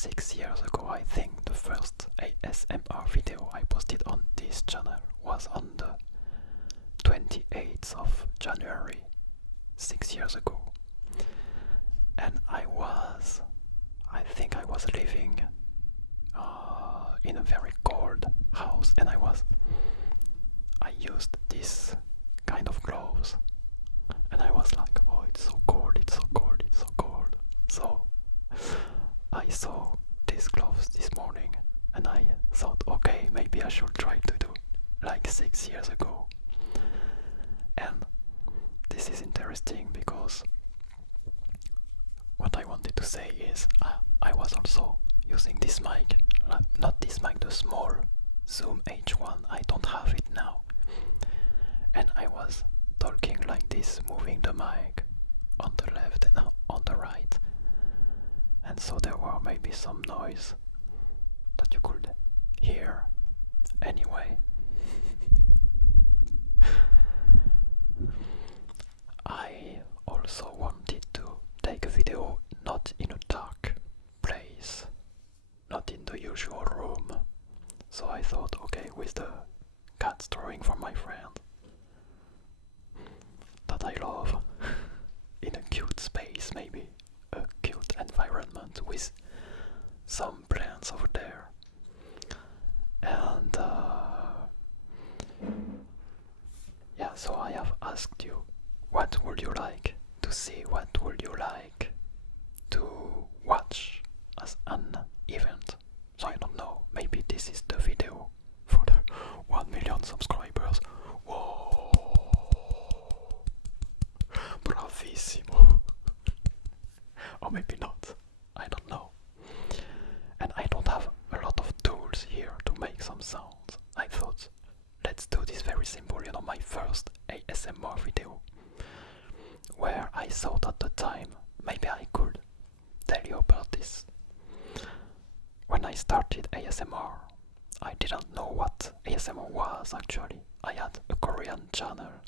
6 years ago. I think the first ASMR video I posted on this channel was on the 28th of January, 6 years ago. And I think I was living in a very cold house, and I used this kind of gloves, and I was like, oh, it's so cold, it's so cold, it's so cold. So I saw these gloves this morning, and I thought, okay, maybe I should try to do like 6 years ago. And this is interesting because what I wanted to say is I was also using this mic, not this mic, the small Zoom H1. I don't have it now. And I was talking like this, moving the mic on the left and on the right. And so there were maybe some noise that you could hear anyway. I also wanted to take a video not in a dark place, not in the usual room. So I thought, okay, with the cat drawing from my friend that I love, in a cute space, maybe a cute environment with some plants over there. And yeah, so I have asked you, what would you like to see? What would you like to watch as an event? So I don't know, maybe this is the video for the 1 million subscribers. Whoa! Bravissimo! Or maybe not, I don't know. And I don't have a lot of tools here to make some sounds. I thought, let's do this very simple, my first ASMR video, where I thought at the time, maybe I could tell you about this. When I started ASMR, I didn't know what ASMR was actually. I had a Korean channel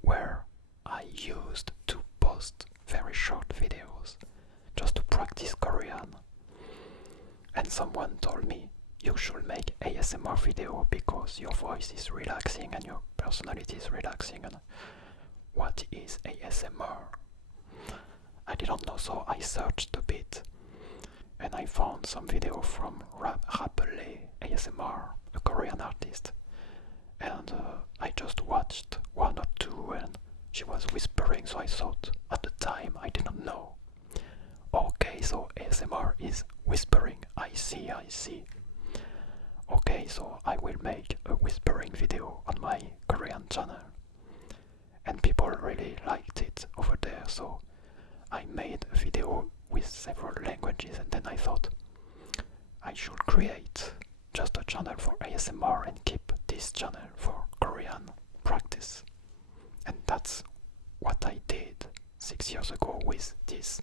where I used to post very short videos just to practice Korean. And someone told me, you should make ASMR video because your voice is relaxing and your personality is relaxing. And what is ASMR? I didn't know, so I searched a bit and I found some video from Rappeler ASMR, a Korean artist, and I just watched one or two and she was whispering, so I thought at the time I didn't know. Okay, so ASMR is whispering. I see. Okay, so I will make a whispering video on my Korean channel. And people really liked it over there, so I made a video with several languages, and then I thought I should create just a channel for ASMR and keep this channel for Korean practice. And that's what I did 6 years ago with this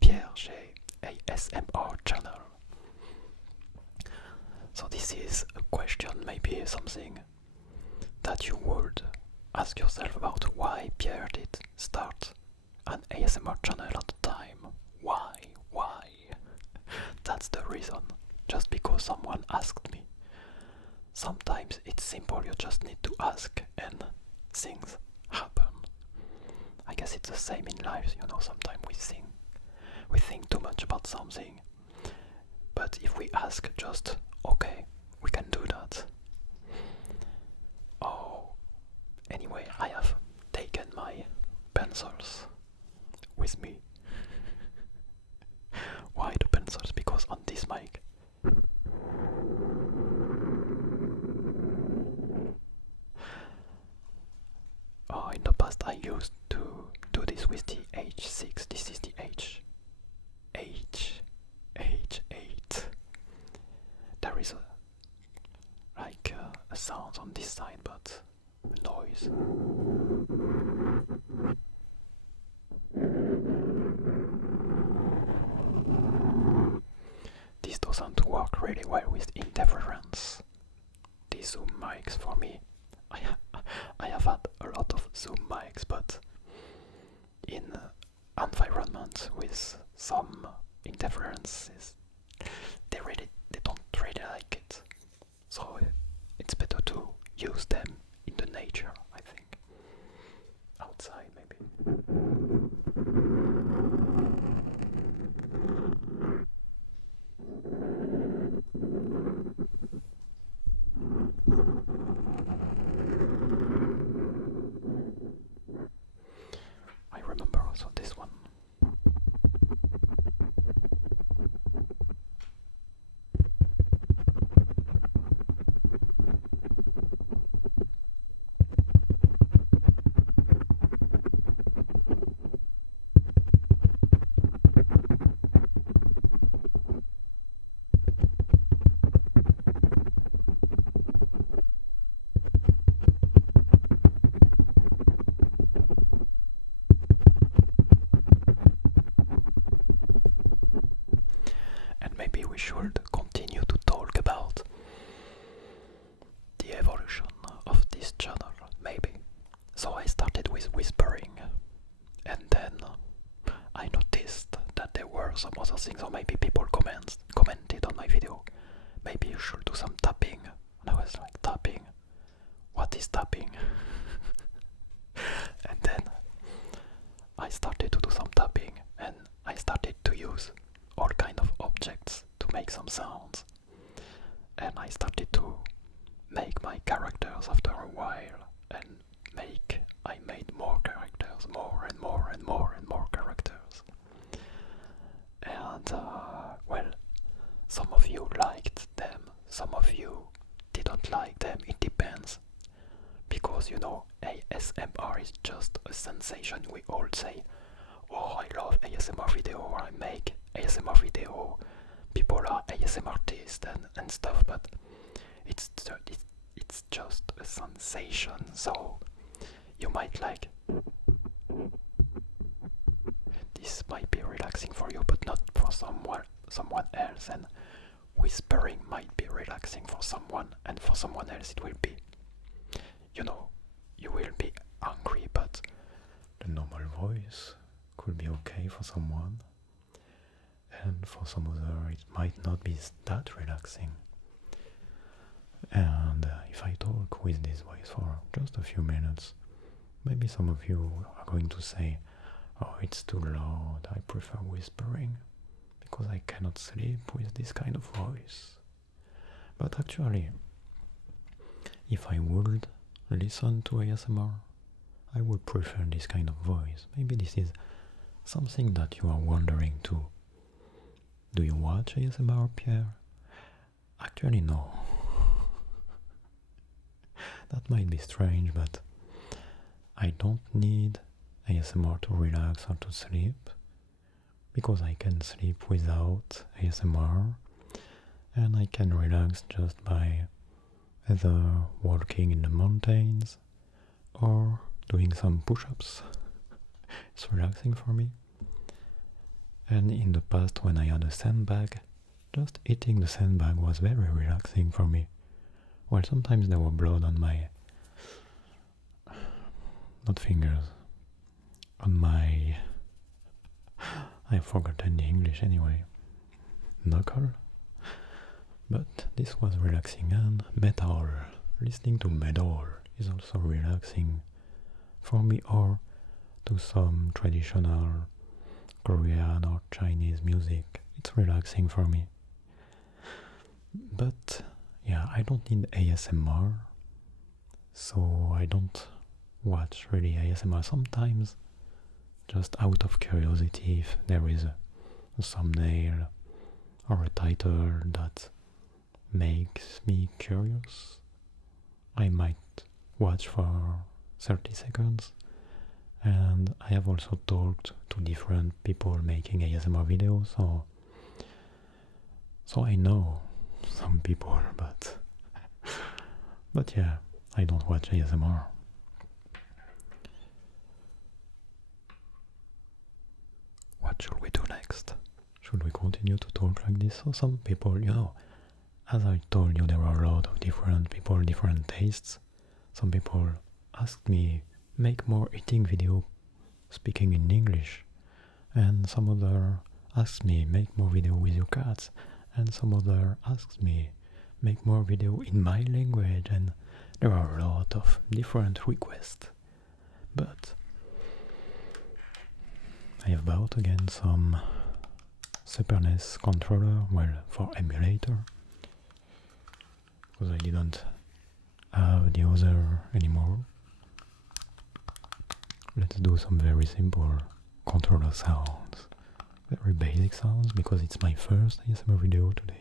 PierreG ASMR channel. So this is a question, maybe something that you would ask yourself about. Why Pierre did start an ASMR channel at the time? Why? That's the reason. Just because someone asked me. Sometimes it's simple, you just need to ask and things happen. I guess it's the same in life, sometimes we think too much about something. But if we ask just, okay, we can do that. Oh, anyway, I have taken my pencils with me. Why the pencils? Because on this mic in the past I used to do this with the H6. This is the H8. There is a sound on this side, but noise. This doesn't work really well with interference. These Zoom mics for me, I have had a lot of Zoom mics, but in environments with some interferences, use them in the nature, I think. Outside, maybe. I remember also this one. Maybe we should continue to talk about the evolution of this channel, maybe. So I started with whispering, and then I noticed that there were some other things, or maybe people commented on my video. Maybe you should do some tapping. And I was like, tapping? What is tapping? And then I started to do some tapping, and I started to use all kind of objects to make some sounds, and I started to make my characters after a while, and I made more characters, more and more and more and more characters, and well, some of you liked them, some of you didn't like them. It depends, because you know, ASMR is just a sensation. We all say, oh, I love ASMR video, or I make ASMR video, people are ASMR artists and stuff, but it's just a sensation. So you might like, this might be relaxing for you, but not for someone else, and whispering might be relaxing for someone, and for someone else it will be, you know, you will be angry, but the normal voice could be okay for someone, and for some other it might not be that relaxing. And if I talk with this voice for just a few minutes, maybe some of you are going to say, oh, it's too loud, I prefer whispering, because I cannot sleep with this kind of voice. But actually, if I would listen to ASMR, I would prefer this kind of voice. Maybe this is something that you are wondering too. Do you watch ASMR, Pierre? Actually, no. That might be strange, but I don't need ASMR to relax or to sleep, because I can sleep without ASMR, and I can relax just by either walking in the mountains or doing some push-ups. It's relaxing for me. And in the past, when I had a sandbag, just eating the sandbag was very relaxing for me. Well, sometimes there were blood on my, not fingers, on my, I've forgotten the English anyway, knuckle. But this was relaxing, and metal, listening to metal is also relaxing for me, or to some traditional Korean or Chinese music. It's relaxing for me. But yeah, I don't need ASMR, so I don't watch really ASMR. Sometimes, just out of curiosity, if there is a thumbnail or a title that makes me curious, I might watch for 30 seconds. And I have also talked to different people making ASMR videos, so I know some people, but yeah, I don't watch ASMR. What should we do next? Should we continue to talk like this? So some people, you know, as I told you, there are a lot of different people, different tastes. Some people asked me, make more eating video speaking in English, and some other asked me, make more video with your cats, and some other asked me, make more video in my language, and There are a lot of different requests, but I have bought again some Super Nes Controller, well, for emulator, because I didn't have the other anymore. Let's do some very simple controller sounds, very basic sounds, because it's my first ASMR video today.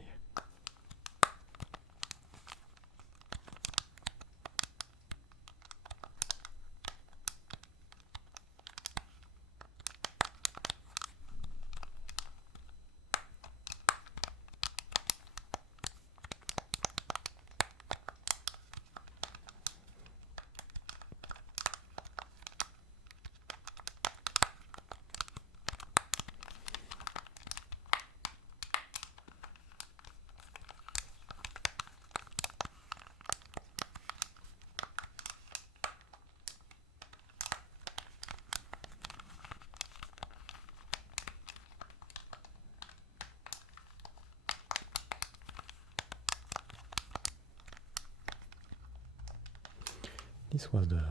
This was the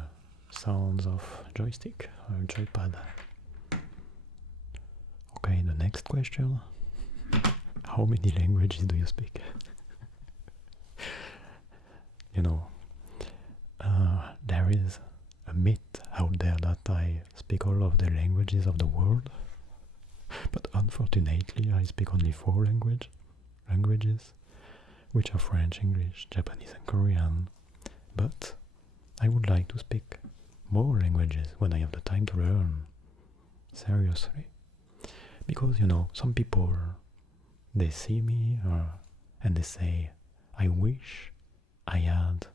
sounds of joystick or joypad. Okay, the next question. How many languages do you speak? You know, there is a myth out there that I speak all of the languages of the world. But unfortunately, I speak only 4 languages, which are French, English, Japanese and Korean. But I would like to speak more languages when I have the time to learn. Seriously. Because, you know, some people, they see me and they say, I wish I had,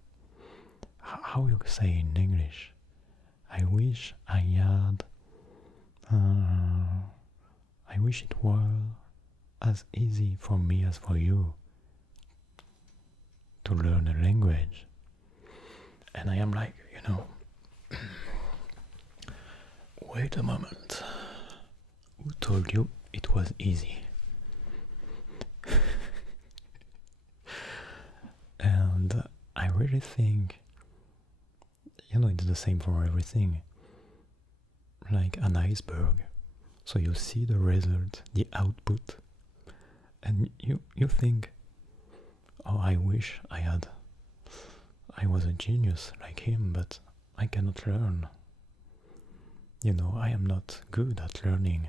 how you say in English? I wish I had, I wish it were as easy for me as for you to learn a language. And I am like, you know, wait a moment. Who told you it was easy? And I really think, you know, it's the same for everything. Like an iceberg. So you see the result, the output, and you think, oh, I wish I was a genius like him, but I cannot learn. You know, I am not good at learning.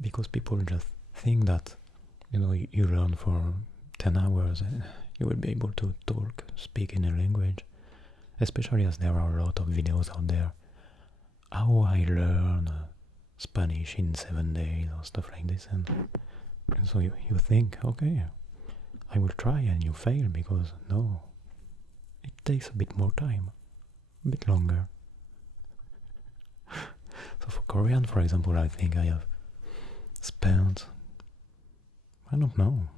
Because people just think that, you know, you learn for 10 hours and you will be able to speak in a language. Especially as there are a lot of videos out there. How I learn Spanish in 7 days or stuff like this. And so you think, okay, I will try, and you fail because no, it takes a bit more time, a bit longer. So for Korean, for example, I think I have spent, I don't know,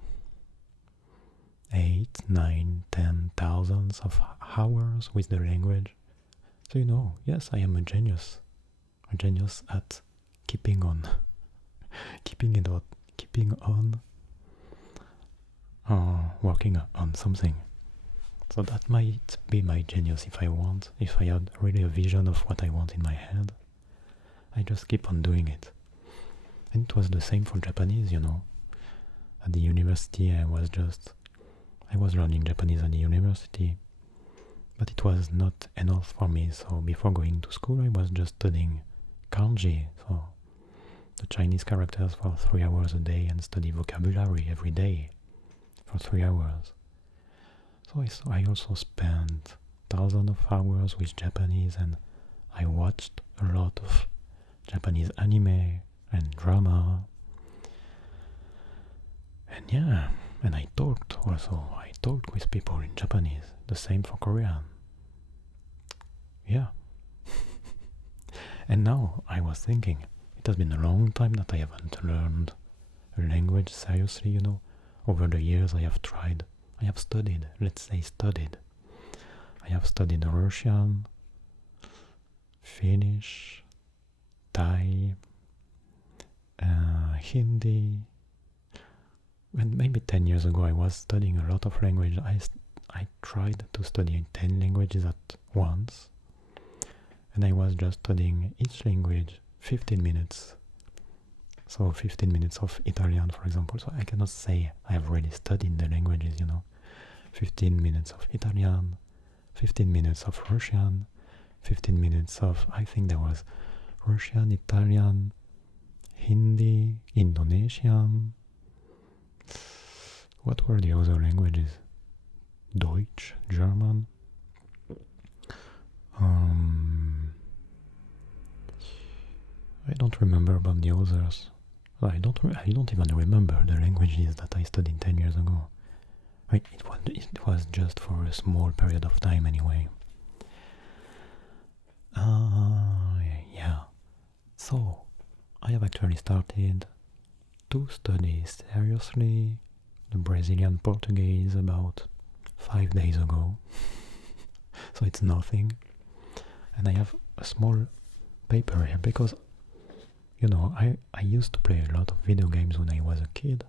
8, 9, 10 thousands of hours with the language. So you know, yes, I am a genius at keeping on working on something. So that might be my genius if I had really a vision of what I want in my head. I just keep on doing it. And it was the same for Japanese, you know. At the university I was learning Japanese at the university, but it was not enough for me, so before going to school I was just studying kanji, so the Chinese characters for 3 hours a day, and study vocabulary every day for 3 hours. So I also spent thousands of hours with Japanese, and I watched a lot of Japanese anime and drama. And yeah, and I talked with people in Japanese, the same for Korean. Yeah. And now I was thinking, it has been a long time that I haven't learned a language seriously, you know. Over the years I have studied. I have studied Russian, Finnish, Thai, Hindi. And maybe 10 years ago I was studying a lot of language. I tried to study 10 languages at once, and I was just studying each language 15 minutes. So 15 minutes of Italian, for example. So I cannot say I've really studied the languages, 15 minutes of Italian, 15 minutes of Russian, 15 minutes of, I think there was Russian, Italian, Hindi, Indonesian. What were the other languages? Deutsch, German. I don't remember about the others. I don't even remember the languages that I studied 10 years ago. It was just for a small period of time anyway. Yeah. So, I have actually started to study seriously the Brazilian Portuguese about 5 days ago. So it's nothing. And I have a small paper here because, I used to play a lot of video games when I was a kid.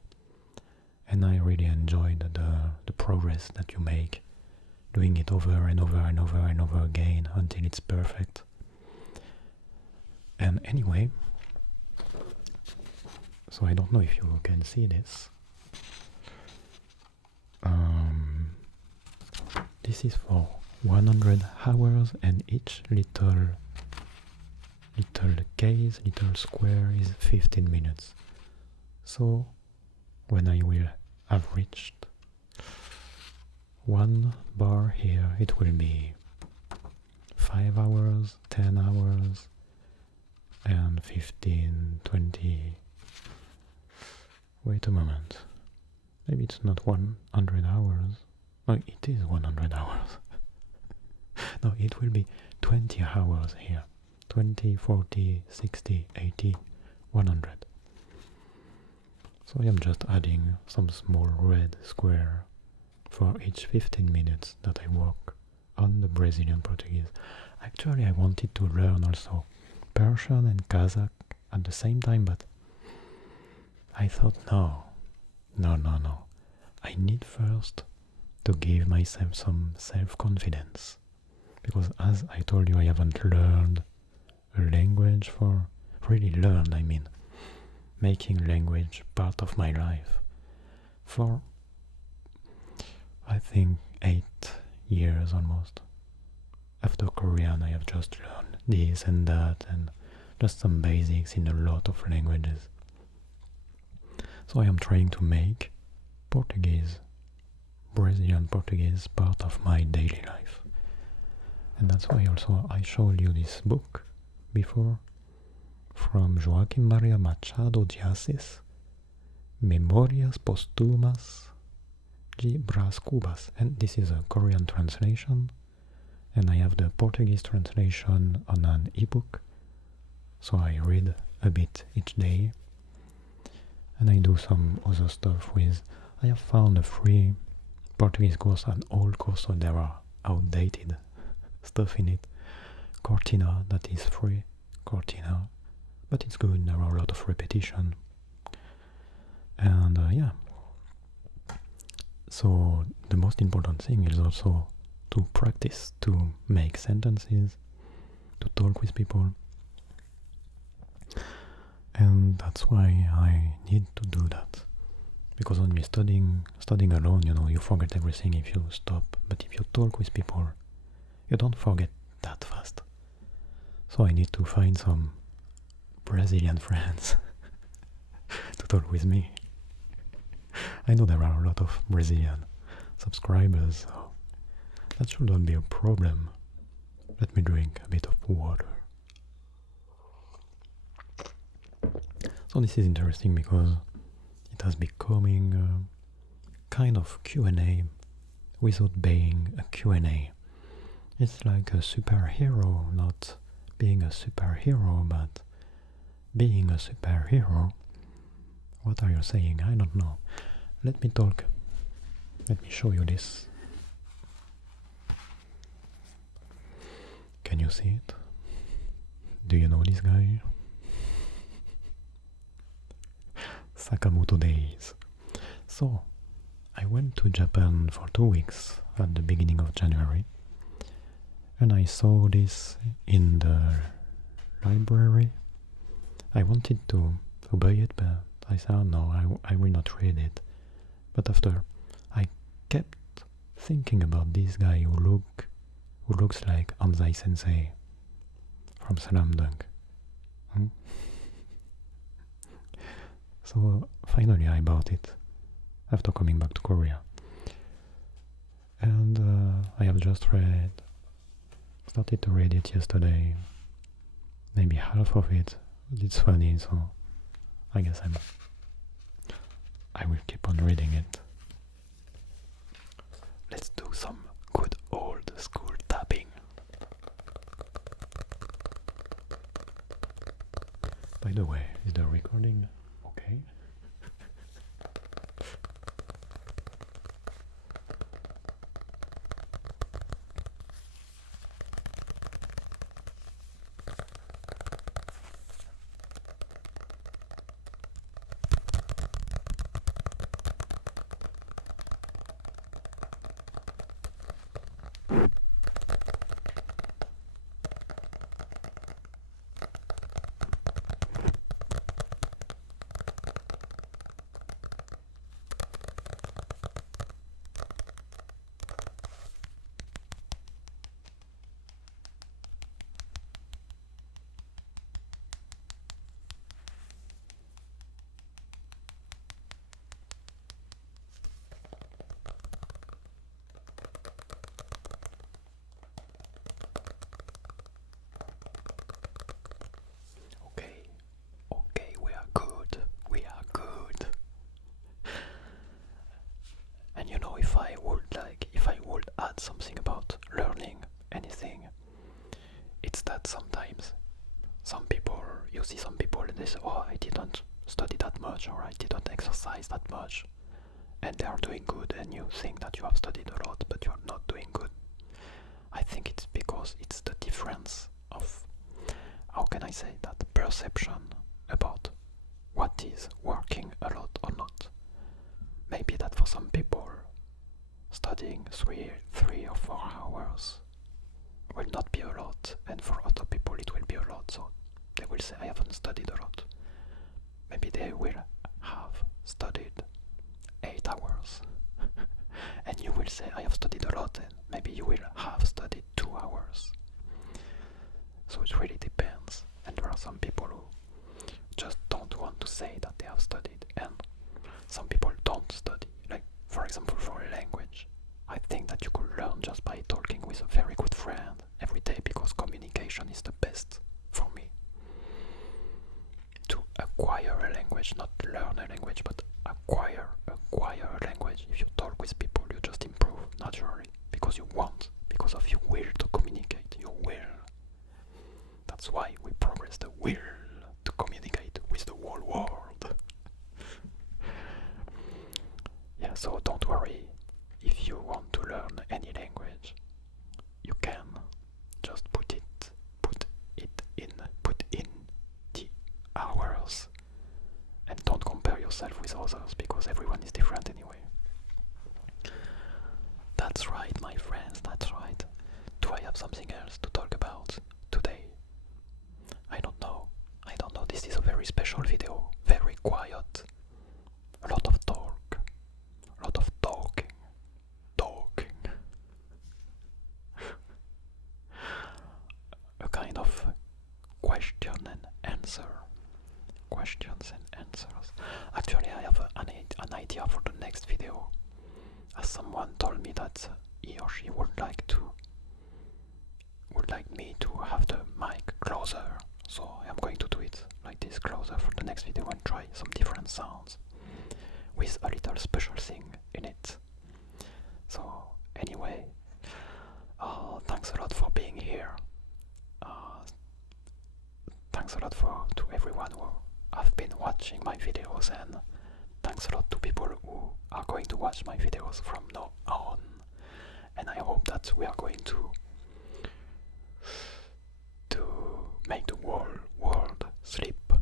And I really enjoyed the progress that you make, doing it over and over and over and over again until it's perfect. And anyway, so I don't know if you can see this. This is for 100 hours, and each little case, little square is 15 minutes. So when I will have reached one bar here, it will be 5 hours, 10 hours, and 15, 20. Wait a moment. Maybe it's not 100 hours. Oh, it is 100 hours. No, it will be 20 hours here. 20, 40, 60, 80, 100. So I am just adding some small red square for each 15 minutes that I work on the Brazilian Portuguese. Actually, I wanted to learn also Persian and Kazakh at the same time, but I thought no. I need first to give myself some self-confidence, because as I told you, I haven't learned a language for really learned, I mean making language part of my life for I think 8 years almost. After Korean I have just learned this and that and just some basics in a lot of languages. So I am trying to make Portuguese, Brazilian Portuguese, part of my daily life. And that's why also I showed you this book before, from Joaquim Maria Machado de Assis, Memorias Póstumas de Brás Cubas. And this is a Korean translation, and I have the Portuguese translation on an ebook, so I read a bit each day. And I do some other stuff with, I have found a free Portuguese course, an old course, so there are outdated stuff in it. Cortina, that is free, Cortina, but it's good, there are a lot of repetition. And yeah, so the most important thing is also to practice, to make sentences, to talk with people. And that's why I need to do that, because only studying alone, you forget everything if you stop, but if you talk with people, you don't forget that fast. So I need to find some Brazilian friends to talk with me. I know there are a lot of Brazilian subscribers, so that should not be a problem. Let me drink a bit of water. So this is interesting because it has becoming a kind of Q&A without being a Q&A. It's like a superhero, not being a superhero, but being a superhero. What are you saying? I don't know. Let me talk. Let me show you this. Can you see it? Do you know this guy? SAKAMATO Days. So, I went to Japan for 2 weeks. at the beginning of January, and I saw this in the library. I wanted to buy it, but I said, oh, no, I will not read it. But after, I kept thinking about this guy who looks like Anzai Sensei from Slam Dunk. So finally I bought it after coming back to Korea. And I have just started to read it yesterday, maybe half of it. It's funny, so I guess I will keep on reading it. Let's do some good old school tapping. By the way, is the recording okay? Okay, we are good. And you know, if I would add something about learning anything, it's that sometimes you see some people and they say, oh, I didn't study that much, or I didn't exercise that much, and they are doing good, and you think that you have studied a lot, but you are not doing good. I think it's because it's the difference of, how can I say that, perception about what is working a lot or not. Maybe that for some people, studying 3 or 4 hours will not be a lot, and for other people it will be a lot, so they will say, I haven't studied a lot. Maybe they will have studied 8 hours, and you will say, I have studied a lot, and maybe you will have studied 2 hours. So it really depends, and there are some people who just don't want to say that they have studied, and some people don't study. Like, for example, for a language, I think that you could learn just by talking with a very good friend every day, because communication is the best for me. To acquire a language, not learn a language, but acquire a language. If you talk with people, you just improve naturally, because you want, because of your will to communicate, your will. That's why we progress the will to communicate with the whole world. Yeah, so don't worry. If you want to learn any language, you can just put in the hours, and don't compare yourself with others, because everyone is different anyway. That's right, my friends, that's right. Do I have something else to talk about today? I don't know. This is a very special video, very quiet, a lot of talk, a lot of talking. A kind of questions and answers. Actually, I have an idea for the next video, as someone told me that he or she would like me to have the mic closer, so I'm going to do it like this, closer, for the next video, and try some different sounds with a little special thing in it. So anyway, thanks a lot for being here. Thanks a lot to everyone who have been watching my videos, and thanks a lot to people who are going to watch my videos from now on. And I hope that we are going to make the whole world sleep,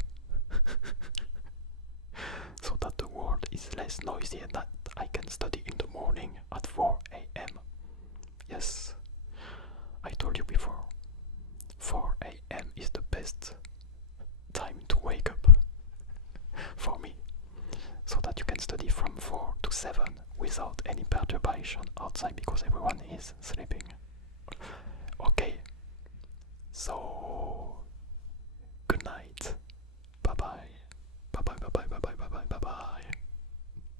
so that the world is less noisy, and that I can study in the morning at 4 a.m. Yes, I told you before, 4 a.m. is the best time to wake up for me, so that you can study from 4 to 7 without any perturbation outside because everyone is sleeping. Okay, so good night, bye bye.